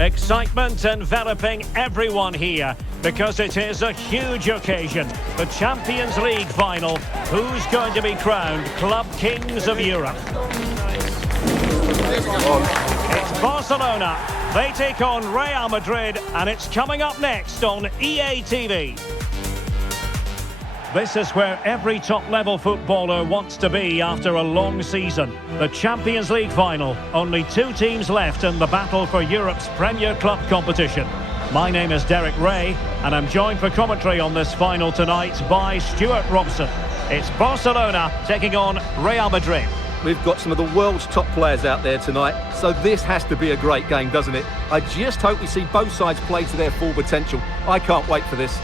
Excitement enveloping everyone here because it is a huge occasion. The Champions League final. Who's going to be crowned Club Kings of Europe? It's Barcelona. They take on Real Madrid, and it's coming up next on EA TV. This is where every top-level footballer wants to be after a long season. The Champions League final. Only 2 teams left in the battle for Europe's Premier Club competition. My name is Derek Ray, and I'm joined for commentary on this final tonight by Stuart Robson. It's Barcelona taking on Real Madrid. We've got some of the world's top players out there tonight, so this has to be a great game, doesn't it? I just hope we see both sides play to their full potential. I can't wait for this.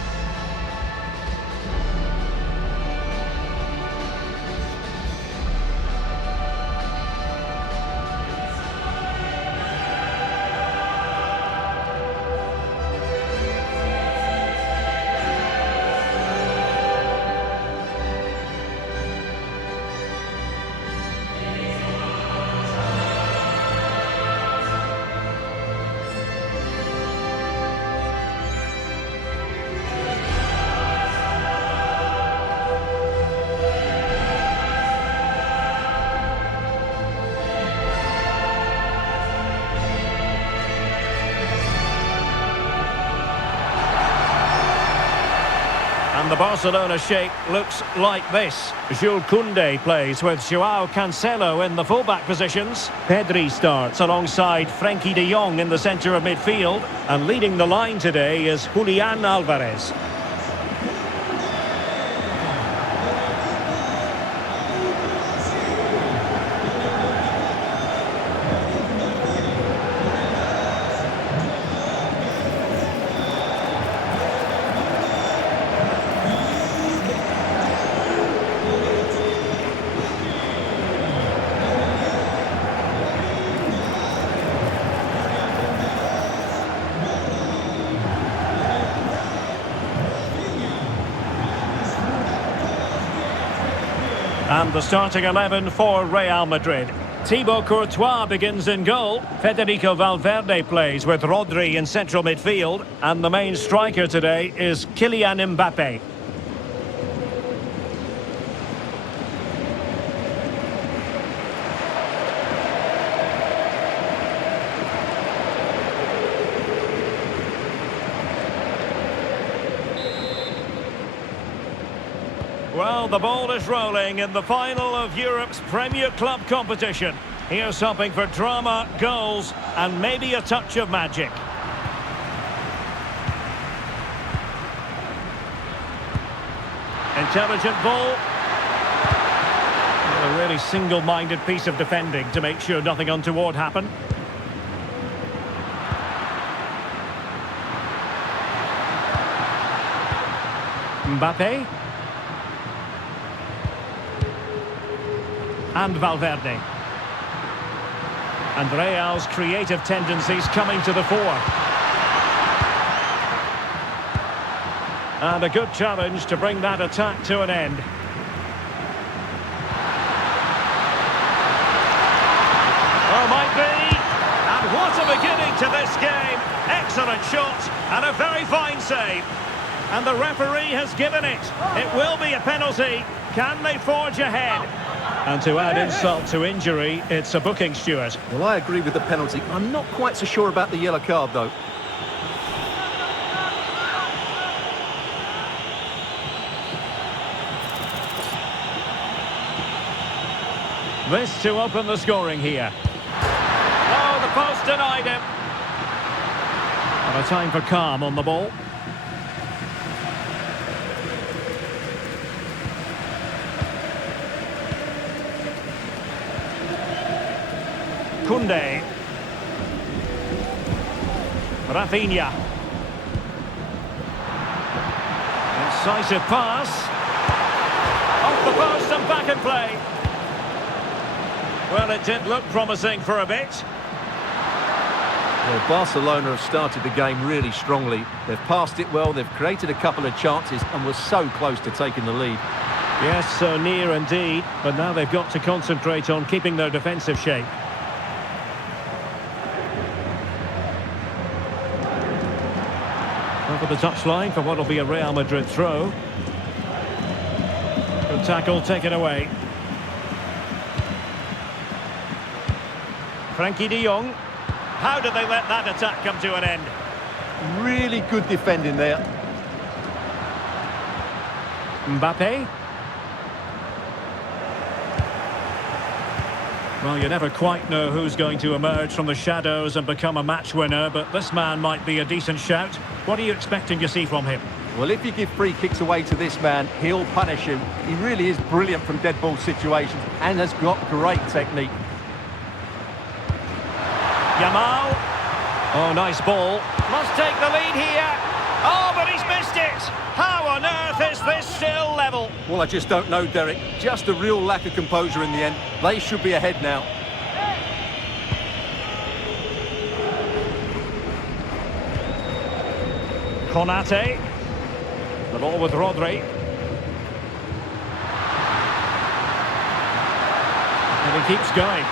And the Barcelona shape looks like this. Jules Koundé plays with Joao Cancelo in the fullback positions. Pedri starts alongside Frenkie de Jong in the centre of midfield. And leading the line today is Julian Alvarez. And the starting 11 for Real Madrid. Thibaut Courtois begins in goal. Federico Valverde plays with Rodri in central midfield. And the main striker today is Kylian Mbappe. Well, the ball is rolling in the final of Europe's Premier Club competition. Here's hoping for drama, goals, and maybe a touch of magic. Intelligent ball. A really single-minded piece of defending to make sure nothing untoward happened. Mbappe. And Valverde. And Real's creative tendencies coming to the fore. And a good challenge to bring that attack to an end. Oh, might be. And what a beginning to this game. Excellent shot and a very fine save. And the referee has given it. It will be a penalty. Can they forge ahead? And to add insult to injury, it's a booking, Stuart. Well, I agree with the penalty. I'm not quite so sure about the yellow card, though. This to open the scoring here. Oh, the post denied him. And a time for calm on the ball. Koundé. Rafinha. Incisive pass. Off the post and back in play. Well, it did look promising for a bit. Well, Barcelona have started the game really strongly. They've passed it well, they've created a couple of chances and were so close to taking the lead. Yes, so near indeed, but now they've got to concentrate on keeping their defensive shape. Over the touchline for what will be a Real Madrid throw. Good tackle, taken away. Frankie de Jong. How did they let that attack come to an end? Really good defending there. Mbappe. Well, you never quite know who's going to emerge from the shadows and become a match winner, but this man might be a decent shout. What are you expecting to see from him? Well, if you give free kicks away to this man, he'll punish you. He really is brilliant from dead ball situations and has got great technique. Yamal. Oh, nice ball. Must take the lead here. Oh, but he's missed it. How on earth is this still level? Well, I just don't know, Derek. Just a real lack of composure in the end. They should be ahead now. Konate. The ball with Rodri. And he keeps going.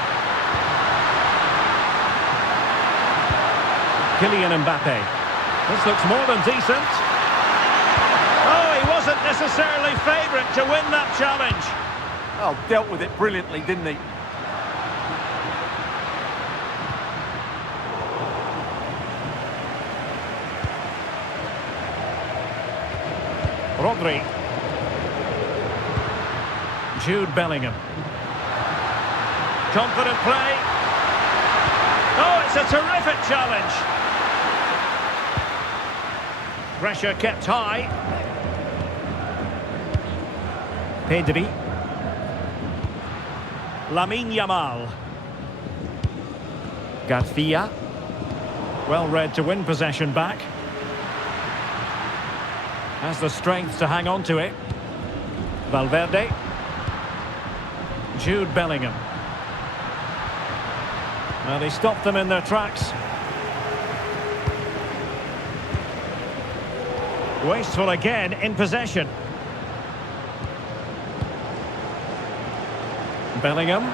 Kylian Mbappe. This looks more than decent. Oh, he wasn't necessarily favourite to win that challenge. Oh, dealt with it brilliantly, didn't he? Rodri. Jude Bellingham. Confident play. Oh, it's a terrific challenge. Pressure kept high. Pedri. Yamal. Garcia. Well read to win possession back. Has the strength to hang on to it. Valverde. Jude Bellingham. Well, they stopped them in their tracks. Wasteful again in possession. Bellingham.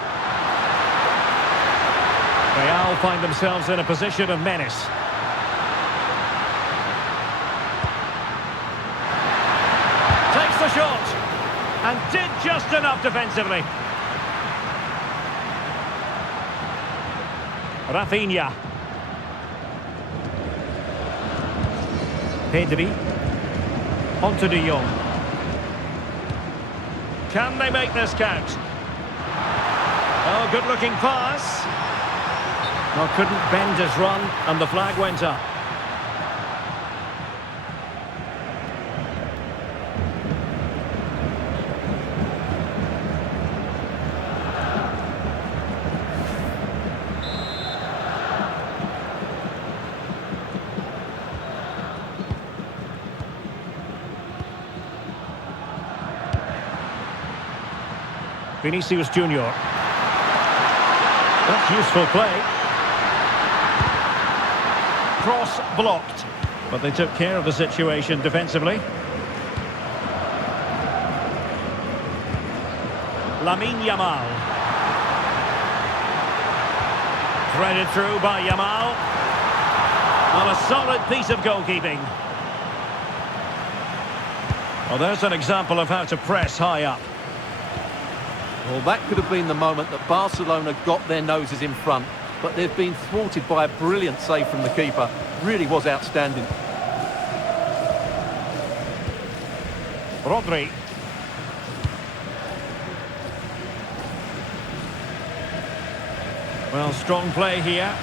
Real find themselves in a position of menace. Takes the shot and did just enough defensively. Rafinha. Pedri. Onto de Jong. Can they make this count? Oh, good-looking pass. Well, couldn't bend his run, and the flag went up. Vinicius Junior. That's useful play. Cross blocked, but they took care of the situation defensively. Yamal. Threaded through by Yamal. On a solid piece of goalkeeping. Well, there's an example of how to press high up. Well, that could have been the moment that Barcelona got their noses in front, but they've been thwarted by a brilliant save from the keeper. Really was outstanding. Rodri. Well, strong play here.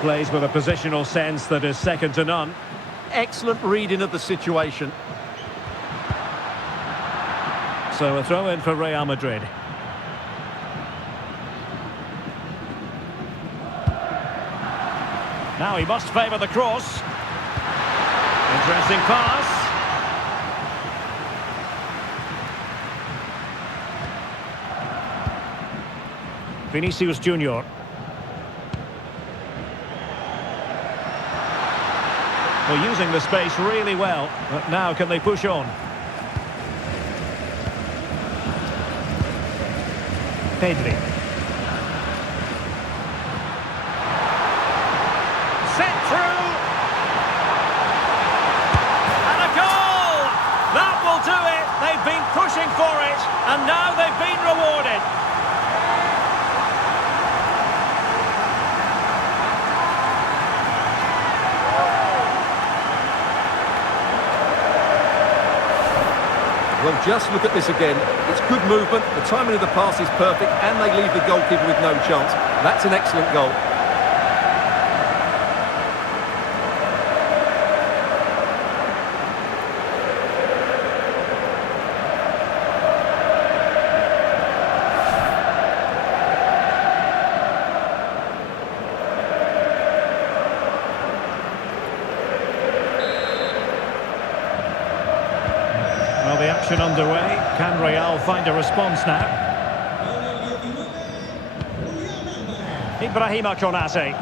Plays with a positional sense that is second to none. Excellent reading of the situation. So a throw in for Real Madrid. Now he must favour the cross. Interesting pass. Vinicius Junior. Well, using the space really well, but now can they push on? Pedri. Sent through. And a goal! That will do it. They've been pushing for it, and now they've been rewarded. Well, just look at this again. It's good movement, the timing of the pass is perfect, and they leave the goalkeeper with no chance. That's an excellent goal. Well, the action underway. Can Real find a response now? Ibrahima Konate.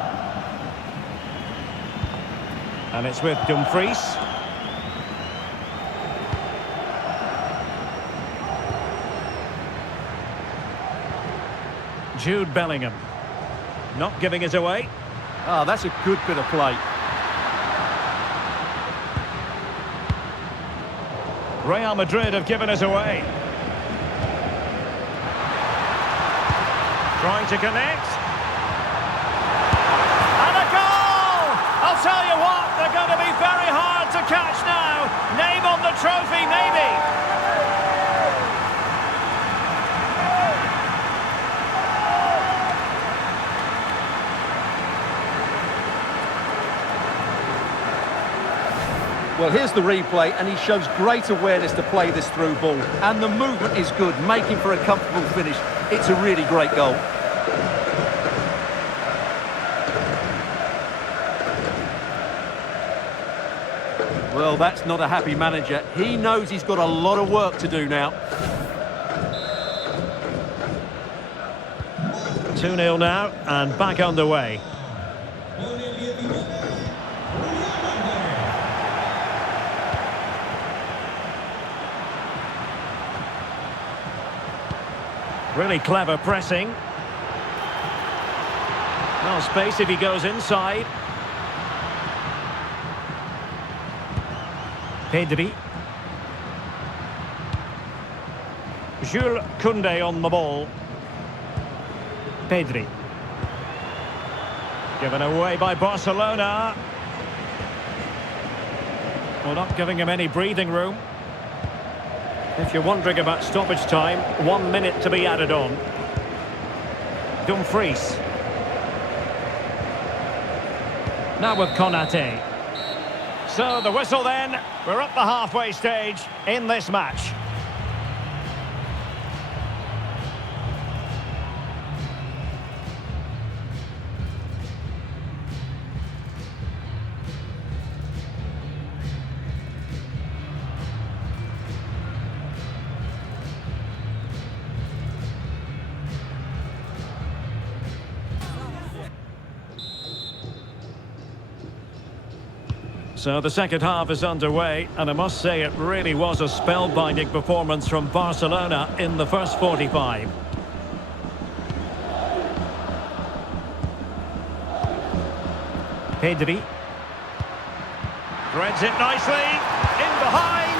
And it's with Dumfries. Jude Bellingham. Not giving it away. Ah, that's a good bit of play. Real Madrid have given it away. Trying to connect. And a goal! I'll tell you what, they're going to be very hard to catch now. Name on the trophy, maybe. Well, here's the replay, and he shows great awareness to play this through ball. And the movement is good, making for a comfortable finish. It's a really great goal. Well, that's not a happy manager. He knows he's got a lot of work to do now. 2-0 now, and back underway. Really clever pressing. No space if he goes inside. Pedri. Jules Koundé on the ball. Pedri. Given away by Barcelona. Well, not giving him any breathing room. If you're wondering about stoppage time, 1 minute to be added on. Dumfries. Now with Konate. So the whistle then. We're at the halfway stage in this match. So the second half is underway, and I must say it really was a spellbinding performance from Barcelona in the first 45. Pedri. Threads it nicely, in behind,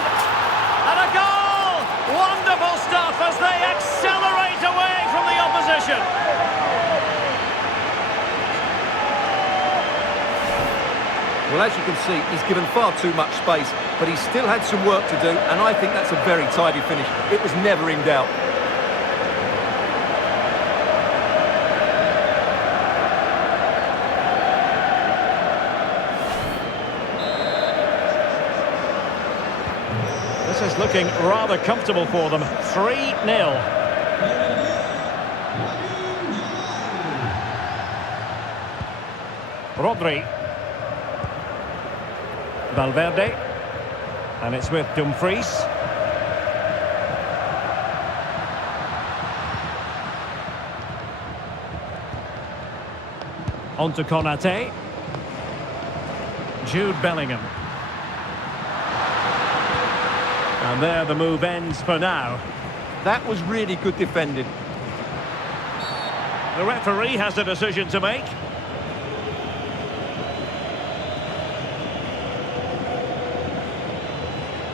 and a goal! Wonderful stuff as they accelerate away from the opposition. Well, as you can see, he's given far too much space, but he still had some work to do, and I think that's a very tidy finish. It was never in doubt. This is looking rather comfortable for them. 3-0. Rodri. Valverde, and it's with Dumfries. On to Konate. Jude Bellingham. And there the move ends for now. That was really good defending. The referee has a decision to make.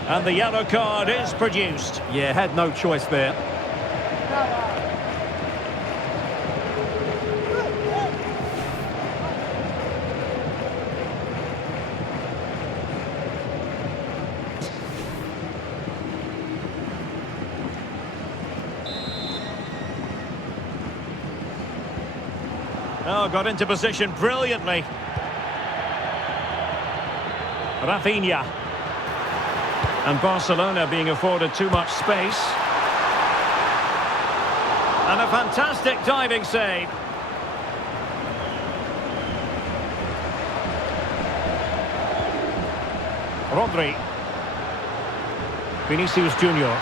And the yellow card is produced. Yeah, had no choice there. Oh, got into position brilliantly. Rafinha. And Barcelona being afforded too much space. And a fantastic diving save. Rodri. Vinicius Junior.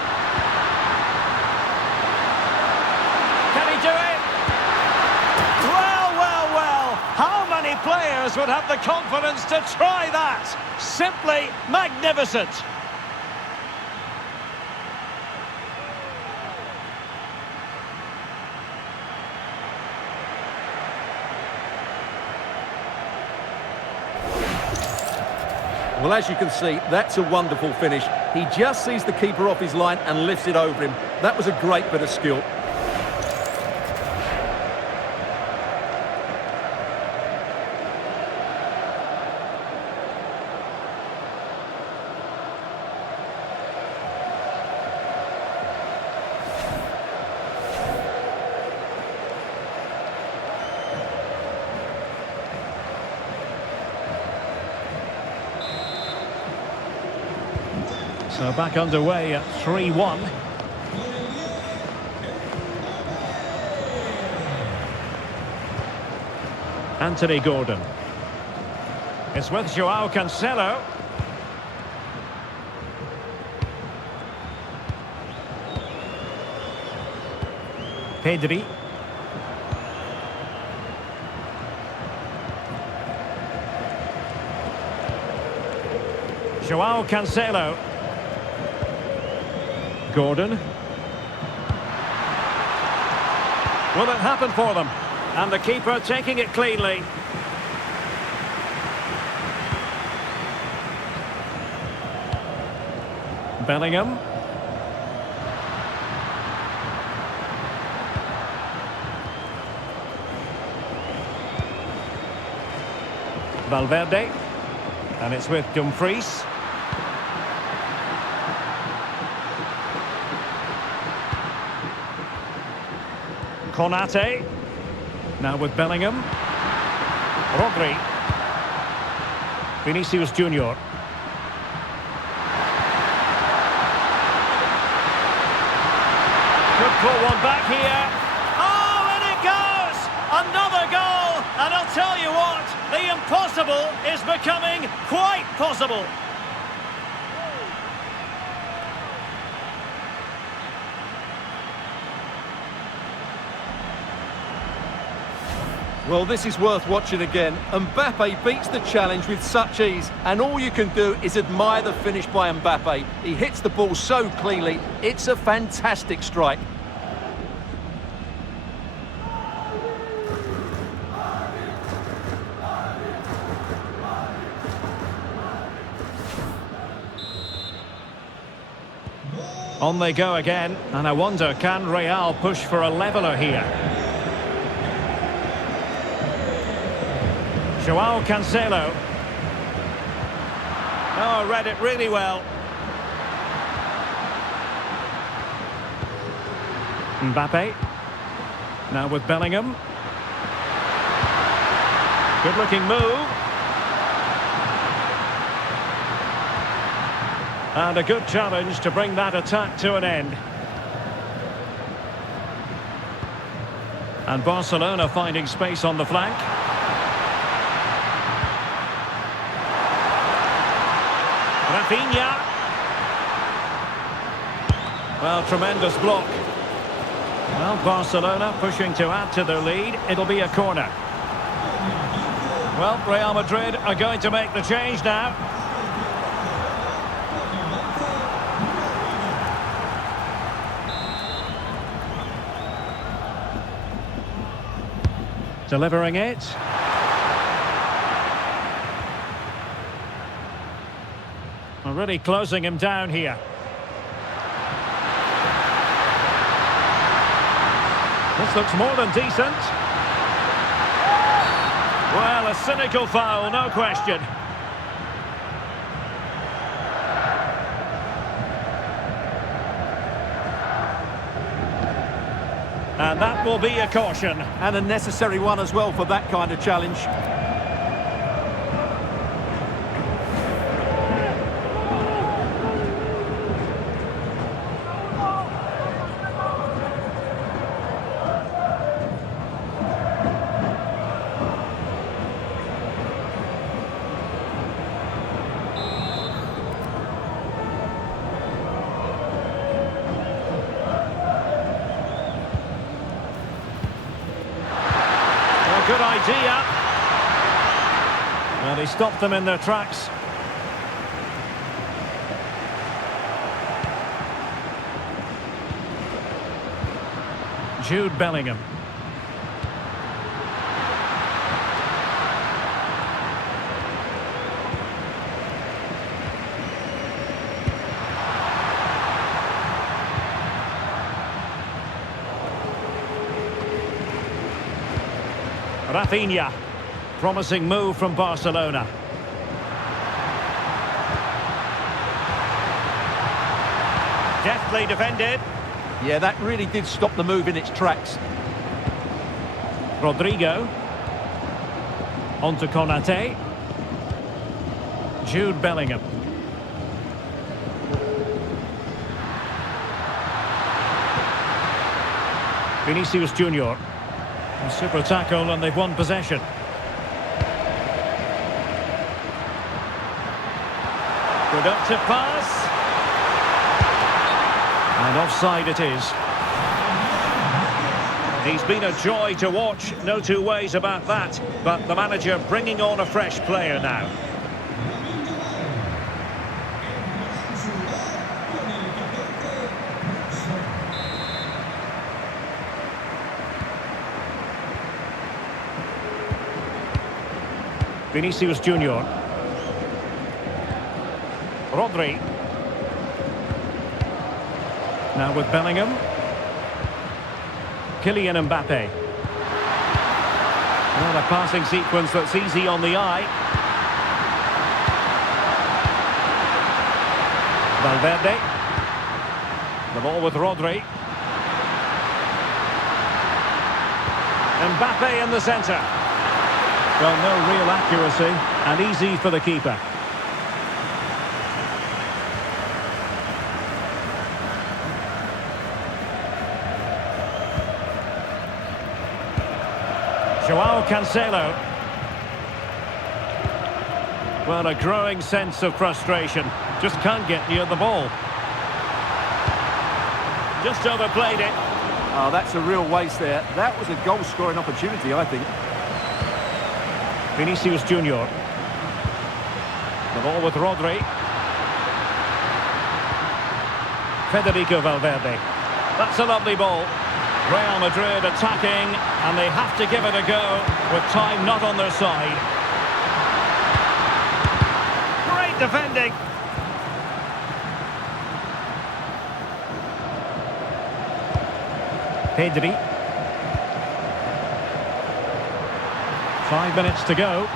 Can he do it? Well, how many players would have the confidence to try that? Simply magnificent. Well, as you can see, that's a wonderful finish. He just sees the keeper off his line and lifts it over him. That was a great bit of skill. So back underway at 3-1. Anthony Gordon. It's with Joao Cancelo. Pedri. Joao Cancelo. Gordon. Will it happen for them? And the keeper taking it cleanly. Bellingham. Valverde. And it's with Dumfries. Konate. Now with Bellingham. Rodri. Vinicius Junior. Could pull one back here. Oh, and it goes! Another goal! And I'll tell you what, the impossible is becoming quite possible. Well, this is worth watching again. Mbappe beats the challenge with such ease, and all you can do is admire the finish by Mbappe. He hits the ball so cleanly, it's a fantastic strike. On they go again, and I wonder, can Real push for a leveller here? Joao Cancelo. Oh, read it really well. Mbappe. Now with Bellingham. Good looking move. And a good challenge to bring that attack to an end. And Barcelona finding space on the flank. Rafinha. Well, tremendous block. Well, Barcelona pushing to add to their lead. It'll be a corner. Well, Real Madrid are going to make the change now. Delivering it. Well, really closing him down here. This looks more than decent. Well, a cynical foul, no question. And that will be a caution. And a necessary one as well for that kind of challenge. Good idea. Well, he stopped them in their tracks. Jude Bellingham. Rafinha, promising move from Barcelona. Deftly defended. Yeah, that really did stop the move in its tracks. Rodrigo. On to Konate. Jude Bellingham. Vinicius Junior. Super tackle and they've won possession. Productive pass. And offside it is. He's been a joy to watch, no two ways about that. But the manager bringing on a fresh player now. Vinicius Junior. Rodri. Now with Bellingham. Kylian Mbappe. Well, a passing sequence that's easy on the eye. Valverde. The ball with Rodri. Mbappe in the centre. Well, no real accuracy, and easy for the keeper. Joao Cancelo. Well, a growing sense of frustration. Just can't get near the ball. Just overplayed it. Oh, that's a real waste there. That was a goal-scoring opportunity, I think. Vinicius Junior. The ball with Rodri. Federico Valverde. That's a lovely ball. Real Madrid attacking, and they have to give it a go with time not on their side. Great defending. Pedri. 5 minutes to go.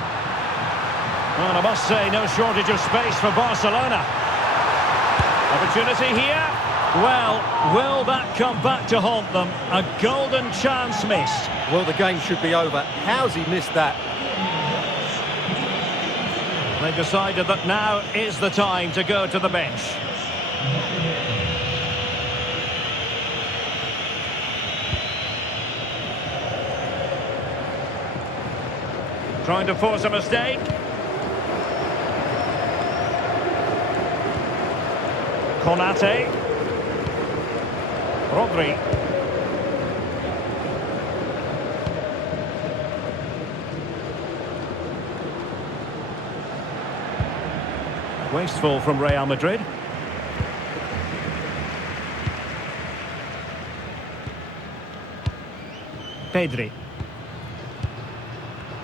Well, I must say, no shortage of space for Barcelona. Opportunity here. Well, will that come back to haunt them? A golden chance missed. Well, the game should be over. How's he missed that? They decided that now is the time to go to the bench. Trying to force a mistake. Konate. Rodri. Wasteful from Real Madrid. Pedri.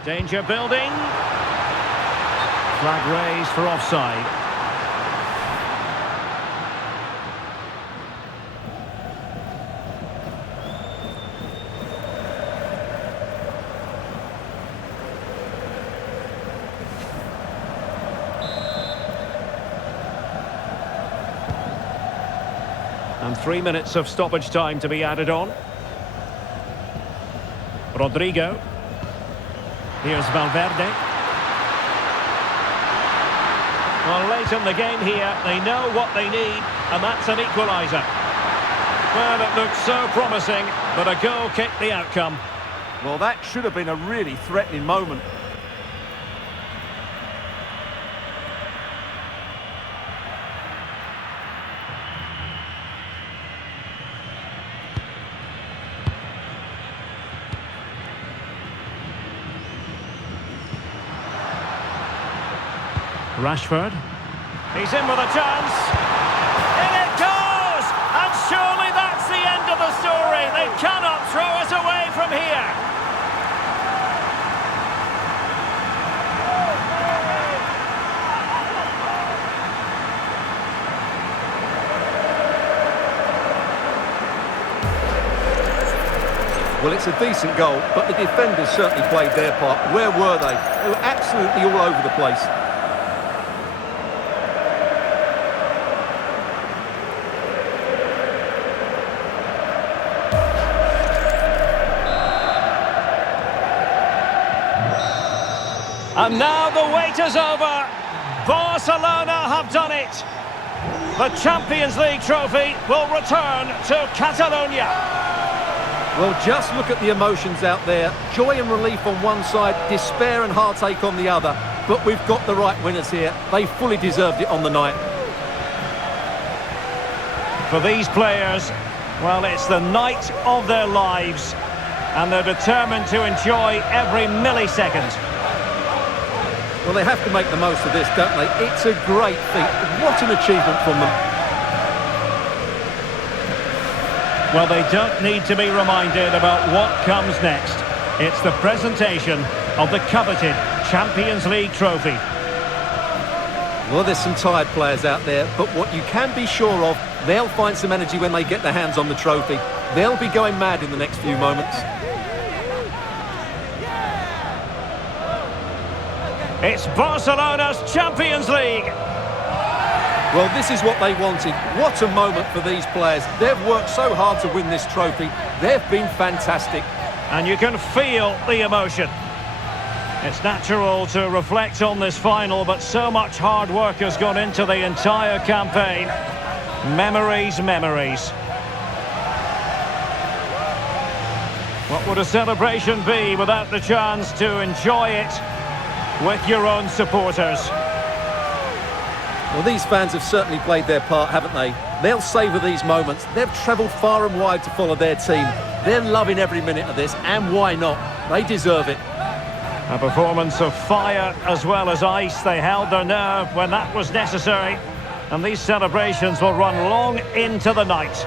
Danger building. Flag raised for offside. And 3 minutes of stoppage time to be added on. Rodrigo. Here's Valverde. Well, late in the game here, they know what they need, and that's an equaliser. Well, it looked so promising, but a goal kicked the outcome. Well, that should have been a really threatening moment. Rashford. He's in with a chance. In it goes! And surely that's the end of the story. They cannot throw us away from here. Well, it's a decent goal, but the defenders certainly played their part. Where were they? They were absolutely all over the place. And now the wait is over. Barcelona have done it. The Champions League trophy will return to Catalonia. Well, just look at the emotions out there. Joy and relief on one side, despair and heartache on the other. But we've got the right winners here. They fully deserved it on the night. For these players, well, it's the night of their lives. And they're determined to enjoy every millisecond. Well, they have to make the most of this, don't they? It's a great feat. What an achievement from them. Well, they don't need to be reminded about what comes next. It's the presentation of the coveted Champions League trophy. Well, there's some tired players out there, but what you can be sure of, they'll find some energy when they get their hands on the trophy. They'll be going mad in the next few moments. It's Barcelona's Champions League. Well, this is what they wanted. What a moment for these players. They've worked so hard to win this trophy. They've been fantastic. And you can feel the emotion. It's natural to reflect on this final, but so much hard work has gone into the entire campaign. Memories, memories. What would a celebration be without the chance to enjoy it with your own supporters? Well, these fans have certainly played their part, haven't they? They'll savour these moments. They've travelled far and wide to follow their team. They're loving every minute of this, and why not? They deserve it. A performance of fire as well as ice. They held their nerve when that was necessary. And these celebrations will run long into the night.